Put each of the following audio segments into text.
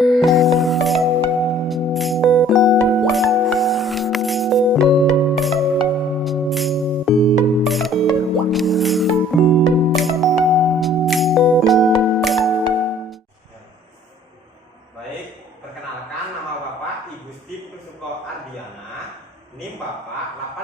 Baik, perkenalkan nama Bapak Ibu Gusti Pusuko Ardiana. NIM Bapak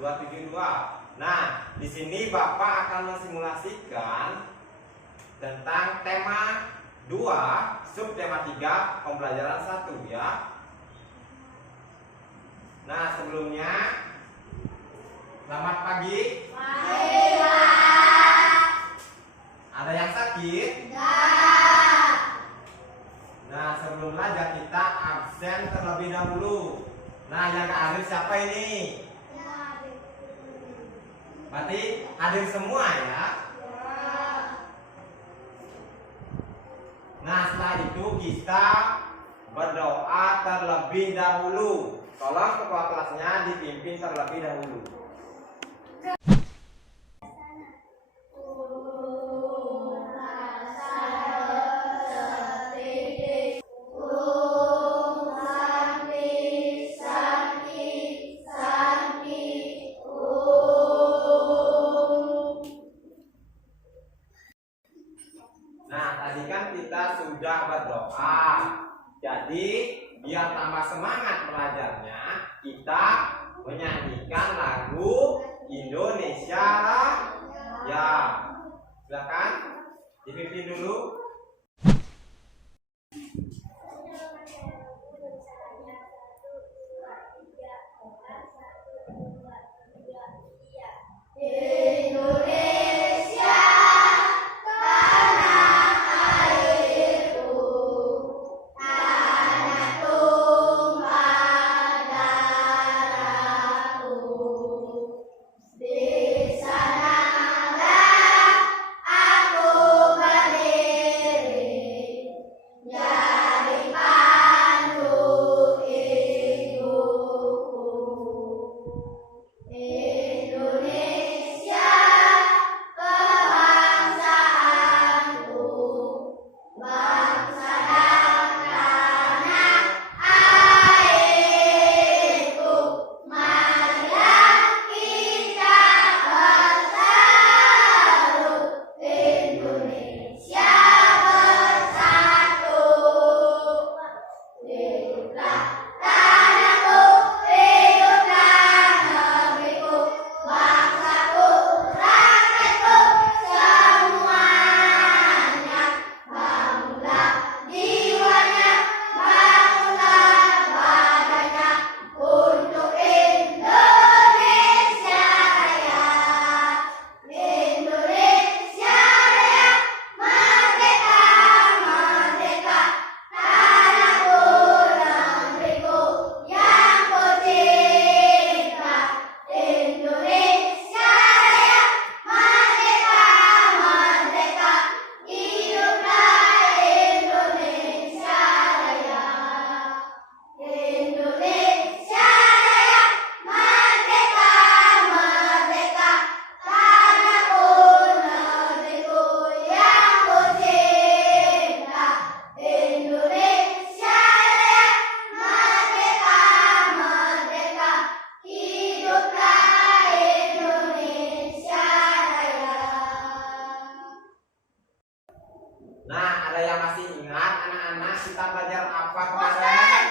856985272. Nah, di sini Bapak akan mensimulasikan tentang tema 2, subtema 3, pembelajaran 1 ya. Nah, sebelumnya selamat pagi. Pagi, Pak. Ada yang sakit? Nah, sebelum belajar kita absen terlebih dahulu. Nah, yang gak hadir siapa ini? Berarti hadir semua ya? Nah, setelah itu kita berdoa terlebih dahulu. Tolong ketua kelasnya dipimpin terlebih dahulu. Nah, tadi kan kita sudah berdoa. Jadi, biar tambah semangat belajarnya, kita menyanyikan lagu Indonesia ya. Silakan dipimpin dulu. Nah, ada yang masih ingat anak-anak kita belajar apa kemarin?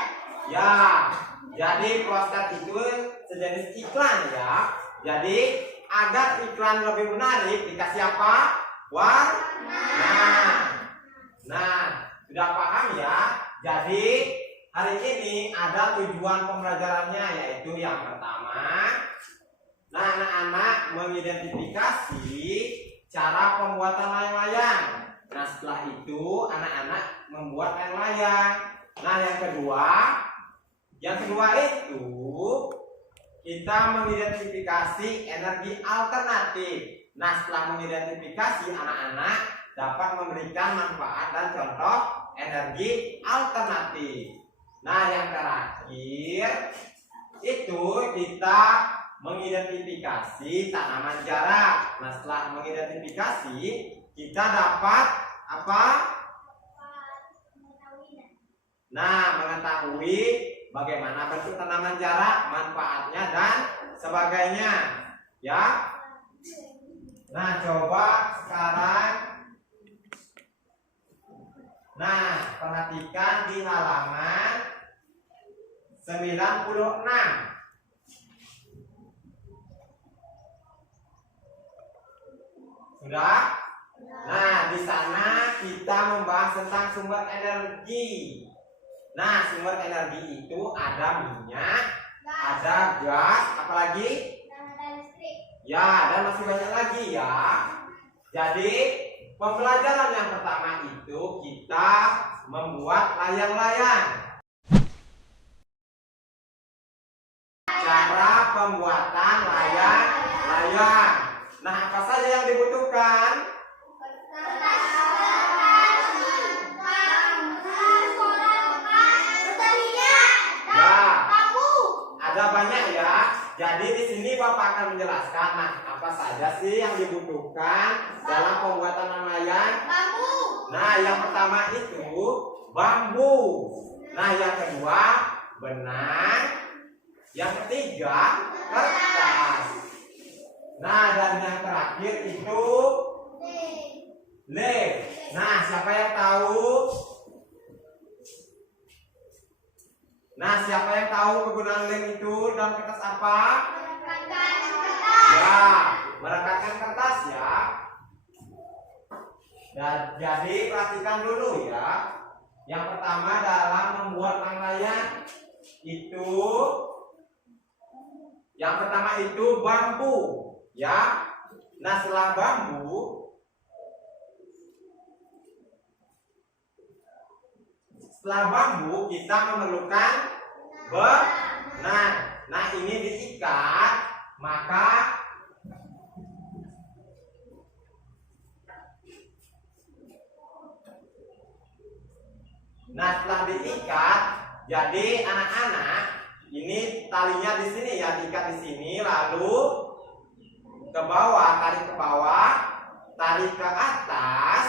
Ya, jadi prostat itu sejenis iklan ya. Jadi agar iklan lebih menarik dikasih apa? Warna. Nah, sudah paham ya? Jadi hari ini ada tujuan pembelajarannya, yaitu yang pertama, nah anak-anak mengidentifikasi cara pembuatan layang-layang. Nah, setelah itu anak-anak membuat layang-layang. Nah, yang kedua itu kita mengidentifikasi energi alternatif. Nah, setelah mengidentifikasi, anak-anak dapat memberikan manfaat dan contoh energi alternatif. Nah, yang terakhir itu kita mengidentifikasi tanaman jarak. Nah, setelah mengidentifikasi, kita dapat apa? mengetahui bagaimana bentuk tanaman jarak, manfaatnya dan sebagainya. Ya. Nah, coba sekarang. Nah, perhatikan di halaman 96. Sudah? Nah, di sana kita membahas tentang sumber energi. Nah, sumber energi itu ada minyak, ada gas, apalagi? Ya, dan masih banyak lagi ya. Jadi, pembelajaran yang pertama itu kita membuat layang-layang. Cara pembuatan layang-layang. Nah, apa saja yang dibutuhkan? Ada banyak ya. Jadi di sini Bapak akan menjelaskan. Nah, apa saja sih yang dibutuhkan dalam pembuatan layang? Bambu. Nah, yang pertama itu bambu. Nah, yang kedua benang. Yang ketiga kertas. Nah, dan yang terakhir itu lem. Nah, siapa yang tahu? Nah, siapa yang tahu kegunaan lem itu dalam kertas apa? Merekatkan kertas. Ya, merekatkan kertas ya. Dan jadi perhatikan dulu ya. Yang pertama dalam membuat layang itu, yang pertama itu bambu ya. Nah, setelah bambu, kita memerlukan benang. Nah, ini diikat, maka setelah diikat, jadi anak-anak ini talinya di sini ya, diikat di sini, lalu ke bawah, tarik ke bawah, tarik ke atas,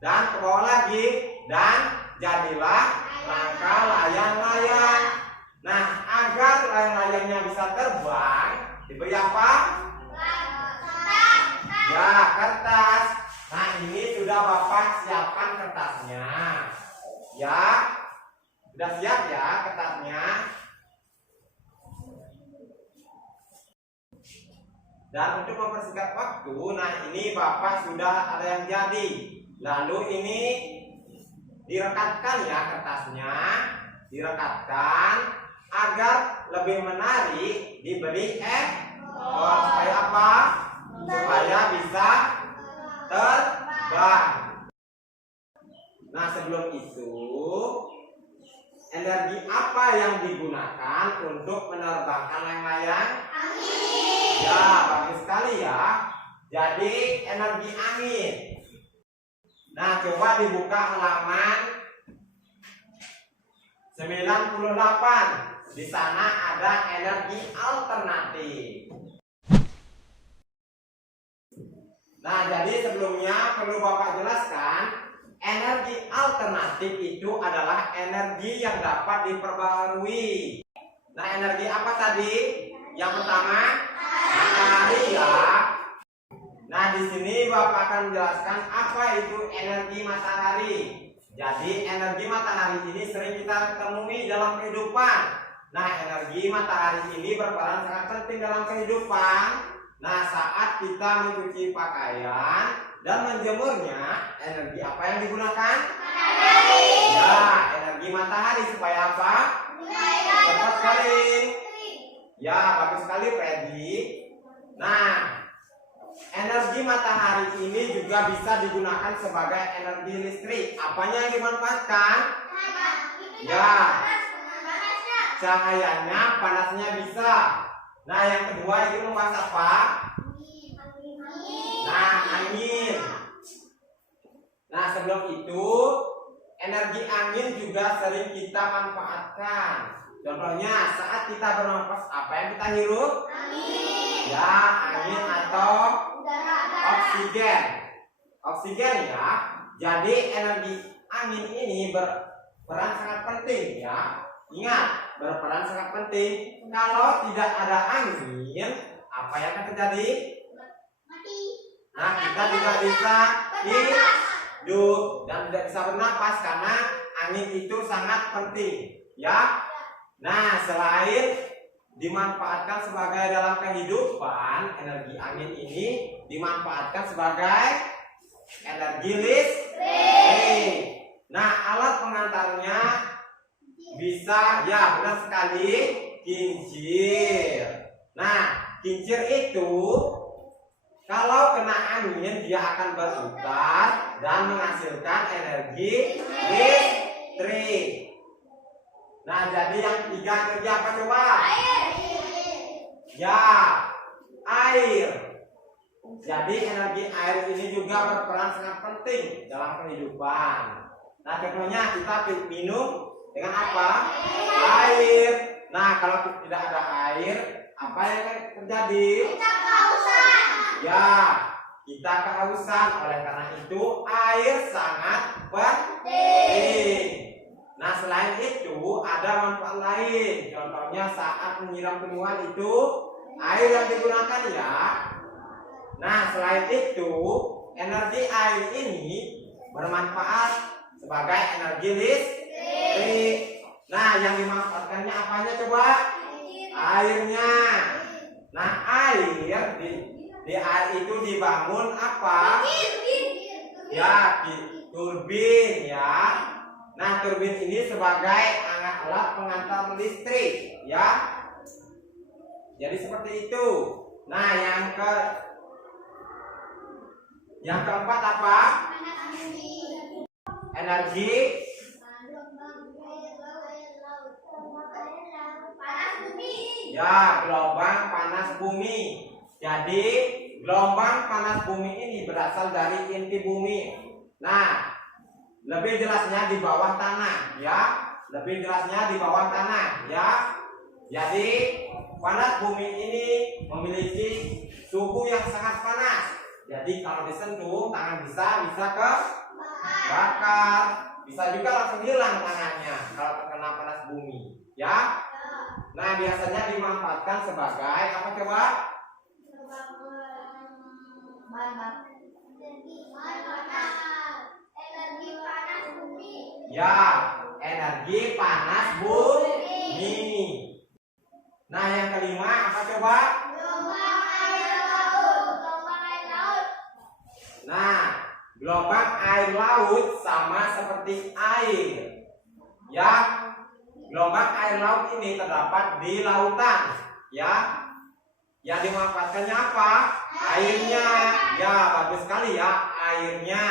dan ke bawah lagi, dan jadilah rangka layang-layang. Nah, agar layang-layangnya bisa terbang, diberi apa? Ya, kertas. Nah, ini sudah Bapak siapkan kertasnya. Ya, sudah siap ya kertasnya. Dan untuk mempersingkat waktu, nah ini Bapak sudah ada yang jadi. Lalu ini direkatkan ya kertasnya, direkatkan agar lebih menarik, diberi supaya apa? Supaya bisa terbang. Nah, sebelum itu energi apa yang digunakan untuk menerbangkan layang-layang? Angin. Ya, bagus sekali ya. Jadi energi angin. Nah, coba dibuka halaman 98. Di sana ada energi alternatif. Nah, jadi sebelumnya perlu Bapak jelaskan, energi alternatif itu adalah energi yang dapat diperbarui. Nah, energi apa tadi? Yang pertama, matahari ya. Nah, di sini Bapak akan menjelaskan apa itu energi matahari. Jadi, energi matahari ini sering kita temui dalam kehidupan. Nah, energi matahari ini berperan sangat penting dalam kehidupan. Nah, saat kita mencuci pakaian dan menjemurnya, energi apa yang digunakan? Matahari. Ya, energi matahari supaya apa? Cepat kering. Ya, bagus sekali Freddy. Nah, energi matahari ini juga bisa digunakan sebagai energi listrik. Apanya yang dimanfaatkan? Ya, cahayanya, panasnya bisa. Nah, yang kedua itu membahas apa? Nah, angin. Nah, sebelum itu energi angin juga sering kita manfaatkan. Contohnya saat kita bernafas, apa yang kita hirup? Angin. Ya, angin atau oksigen. Oksigen ya. Jadi energi angin ini berperan sangat penting ya. Ingat, berperan sangat penting. Kalau tidak ada angin, apa yang akan terjadi? Mati. Nah, kita tidak bisa hidup dan tidak bisa bernapas karena angin itu sangat penting ya. Nah, selain dimanfaatkan sebagai dalam kehidupan, energi angin ini dimanfaatkan sebagai energi listrik. Nah, alat pengantarnya bisa, ya benar sekali, kincir. Nah, kincir itu kalau kena angin dia akan berputar dan menghasilkan energi listrik. Nah, jadi yang ketiga energi apa coba? Ya, air. Jadi energi air ini juga berperan sangat penting dalam kehidupan. Nah, contohnya kita minum dengan apa? Air. Nah, kalau tidak ada air, apa yang akan terjadi? Kita kehausan. Ya, kita kehausan. Oleh karena itu, air sangat penting. Nah, selain itu ada manfaat lain. Contohnya saat menyiram tumbuhan itu air yang digunakan ya. Nah, selain itu energi air ini bermanfaat sebagai energi listrik. Nah, yang dimanfaatkannya apanya coba? Airnya. Nah, air di air itu dibangun apa? Ya, turbin ya. Nah, turbin ini sebagai alat pengantar listrik ya. Jadi seperti itu. Nah, yang keempat apa? Energi Panas bumi. ya, gelombang panas bumi. Jadi gelombang panas bumi ini berasal dari inti bumi. Nah, lebih jelasnya di bawah tanah ya. Lebih jelasnya di bawah tanah ya. Jadi panas bumi ini memiliki suhu yang sangat panas. Jadi kalau disentuh tangan bisa kebakar. Bisa juga langsung hilang tangannya kalau terkena panas bumi ya. Nah, biasanya dimanfaatkan sebagai apa coba? Energi panas bumi. Ya, energi panas bumi. Nah, yang kelima apa coba? Gelombang air laut. Gelombang air laut. Nah, gelombang air laut sama seperti air. Ya, gelombang air laut ini terdapat di lautan. Ya, yang dimanfaatkannya apa? Airnya. Ya, bagus sekali ya, airnya.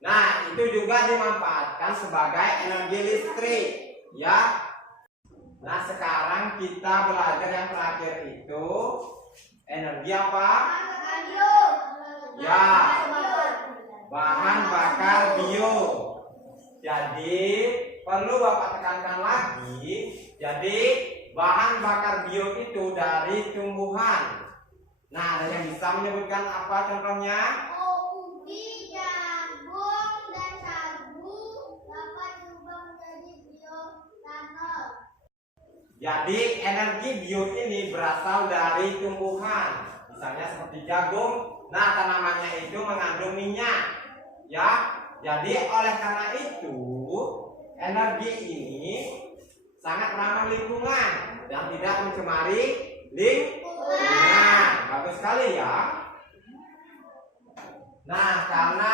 Nah, itu juga dimanfaatkan sebagai energi listrik. Ya. Nah, sekarang kita belajar yang terakhir itu energi apa? Ya, bahan bakar bio. Jadi perlu Bapak tekankan lagi. Jadi bahan bakar bio itu dari tumbuhan. Nah, ada yang bisa menyebutkan apa contohnya? Ubi, jagung, dan sagu dapat diubah menjadi bioetanol. Jadi energi bio ini berasal dari tumbuhan. Misalnya seperti jagung. Nah, tanamannya itu mengandung minyak. Ya. Jadi oleh karena itu energi ini sangat ramah lingkungan dan tidak mencemari lingkungan. Bagus sekali ya. Nah, karena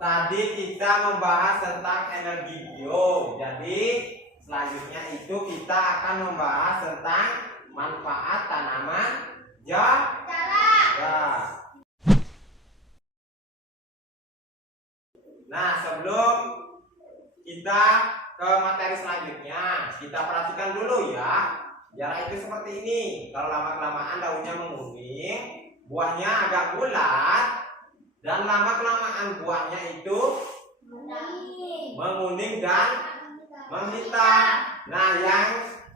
tadi kita membahas tentang energi bio, jadi selanjutnya itu kita akan membahas tentang manfaat tanaman jarak. Nah, sebelum kita ke materi selanjutnya, kita perhatikan dulu ya. Jarak itu seperti ini. Kalau lama-kelamaan daunnya menguning, buahnya agak bulat, dan lama-kelamaan buahnya itu menguning dan menghitam. Nah,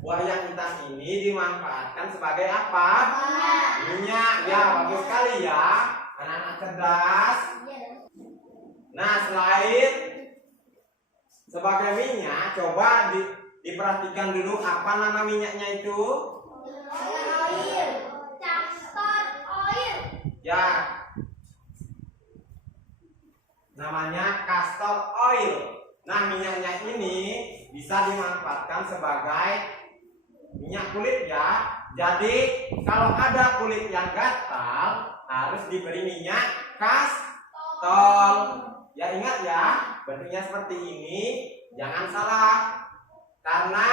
buah yang hitam ini dimanfaatkan sebagai apa? Minyak. Ya, bagus sekali ya. Anak-anak cerdas. Nah, selain sebagai minyak, coba diperhatikan dulu apa nama minyaknya itu. Oil. Castor oil. Ya, namanya castor oil. Nah, minyaknya ini bisa dimanfaatkan sebagai minyak kulit ya. Jadi kalau ada kulit yang gatal harus diberi minyak kastol. Ya ingat ya, bentuknya seperti ini. Jangan salah, karena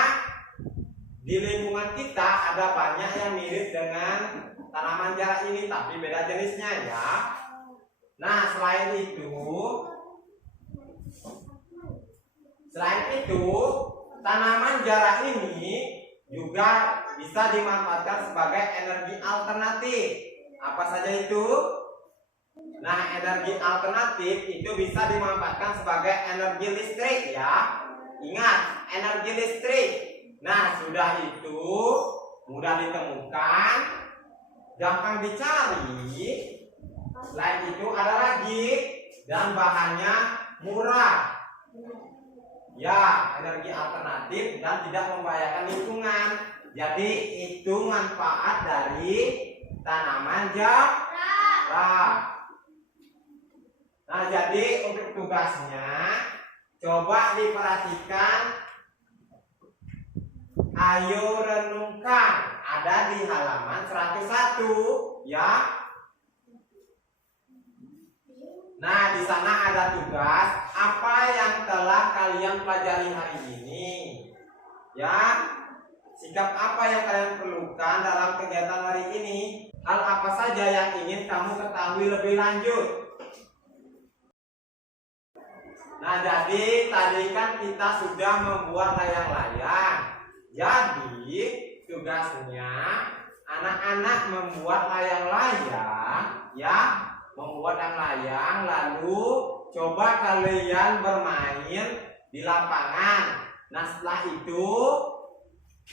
di lingkungan kita ada banyak yang mirip dengan tanaman jarak ini, tapi beda jenisnya ya. Nah, selain itu, tanaman jarak ini juga bisa dimanfaatkan sebagai energi alternatif. Apa saja itu? Nah, energi alternatif itu bisa dimanfaatkan sebagai energi listrik ya. Ingat, energi listrik. Nah, sudah itu mudah ditemukan, gampang dicari. Selain itu ada lagi, dan bahannya murah. Ya, energi alternatif dan tidak membahayakan lingkungan. Jadi itu manfaat dari tanaman jarak. Nah, jadi untuk tugasnya coba diperhatikan. Ayo renungkan, ada di halaman 101 ya. Nah, di sana ada tugas apa yang telah kalian pelajari hari ini. Ya, sikap apa yang kalian perlukan dalam kegiatan hari ini? Hal apa saja yang ingin kamu ketahui lebih lanjut? Nah, jadi tadi kan kita sudah membuat layang-layang. Jadi tugasnya anak-anak membuat layang-layang ya. Membuat layang-layang, lalu coba kalian bermain di lapangan. Nah, setelah itu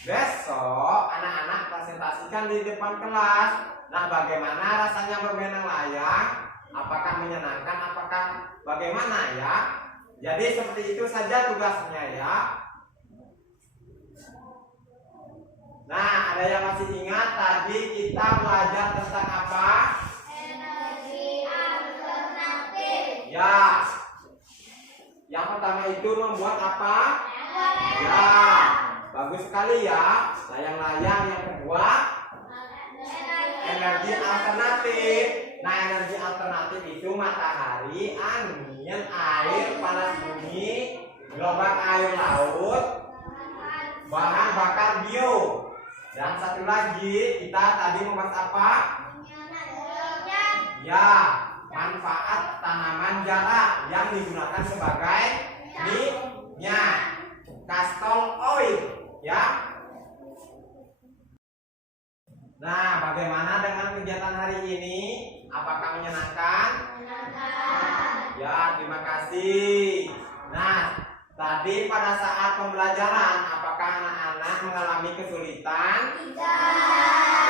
besok anak-anak presentasikan di depan kelas. Nah, bagaimana rasanya bermain layang? Apakah menyenangkan? Apakah bagaimana ya? Jadi seperti itu saja tugasnya ya. Nah, ada yang masih ingat tadi kita belajar tentang apa? Energi alternatif. Ya. Yang pertama itu membuat apa? Ya, bagus sekali ya. Layang-layang. Yang kedua, energi alternatif. Nah, energi alternatif itu matahari, angin, air, panas bumi, gelombang air laut, bahan bakar bio. Dan satu lagi, kita tadi membahas apa? Ya, manfaat tanaman jarak yang digunakan sebagai minyak castor oil ya. Nah, bagaimana dengan kegiatan hari ini? Apakah menyenangkan? Ya, terima kasih. Nah, tadi pada saat pembelajaran apakah anak-anak mengalami kesulitan?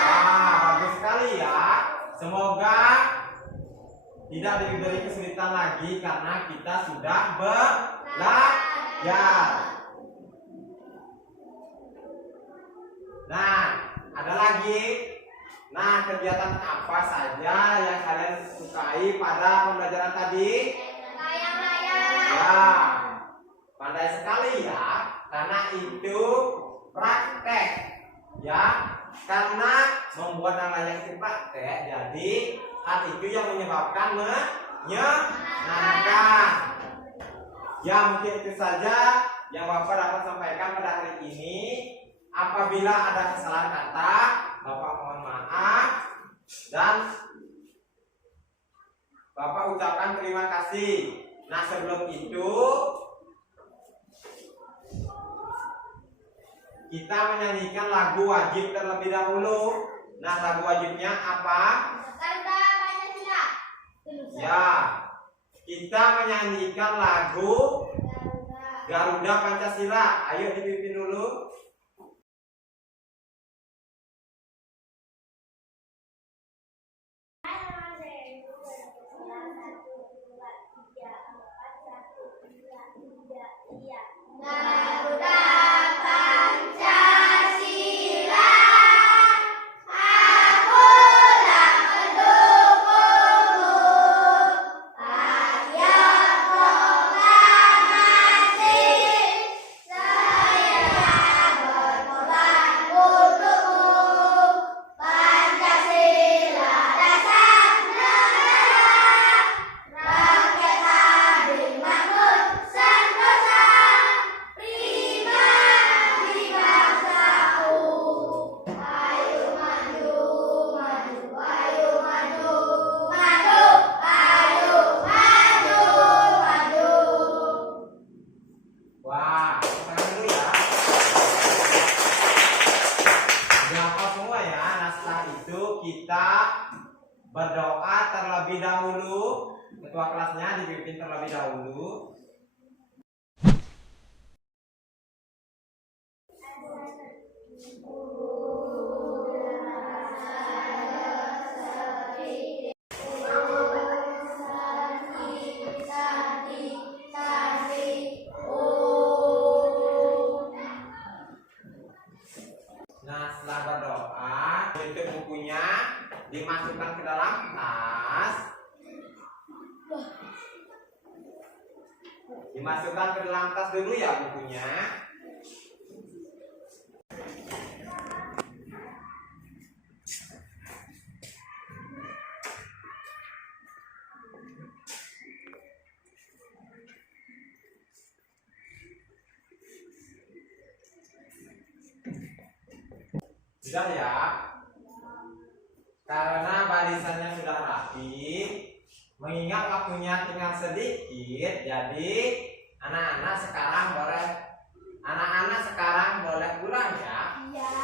Wah, bagus sekali ya. Semoga tidak diberi kesulitan lagi karena kita sudah belajar. Nah, ada lagi. Nah, kegiatan apa saja yang kalian sukai pada pembelajaran tadi? Ya, pandai sekali ya, karena itu praktek ya. Karena membuat layang itu praktek, jadi hal itu yang menyebabkan menyenangkan. Ya, mungkin itu saja yang Bapak dapat sampaikan pada hari ini. Apabila ada kesalahan kata, Bapak mohon maaf dan Bapak ucapkan terima kasih. Nah, sebelum itu kita menyanyikan lagu wajib terlebih dahulu. Nah, lagu wajibnya apa? Ya, kita menyanyikan lagu Garuda Pancasila. Ayo dipimpin dulu. Iya. terlebih dahulu. Ketua kelasnya dipimpin terlebih dahulu. Nah, setelah berdoa, tutup bukunya, dimasukkan ke dalam tas. Dimasukkan ke dalam tas dulu ya bukunya. Sudah ya. Karena barisannya sudah rapi, mengingat waktunya tinggal sedikit, jadi anak-anak sekarang boleh pulang ya. Ya.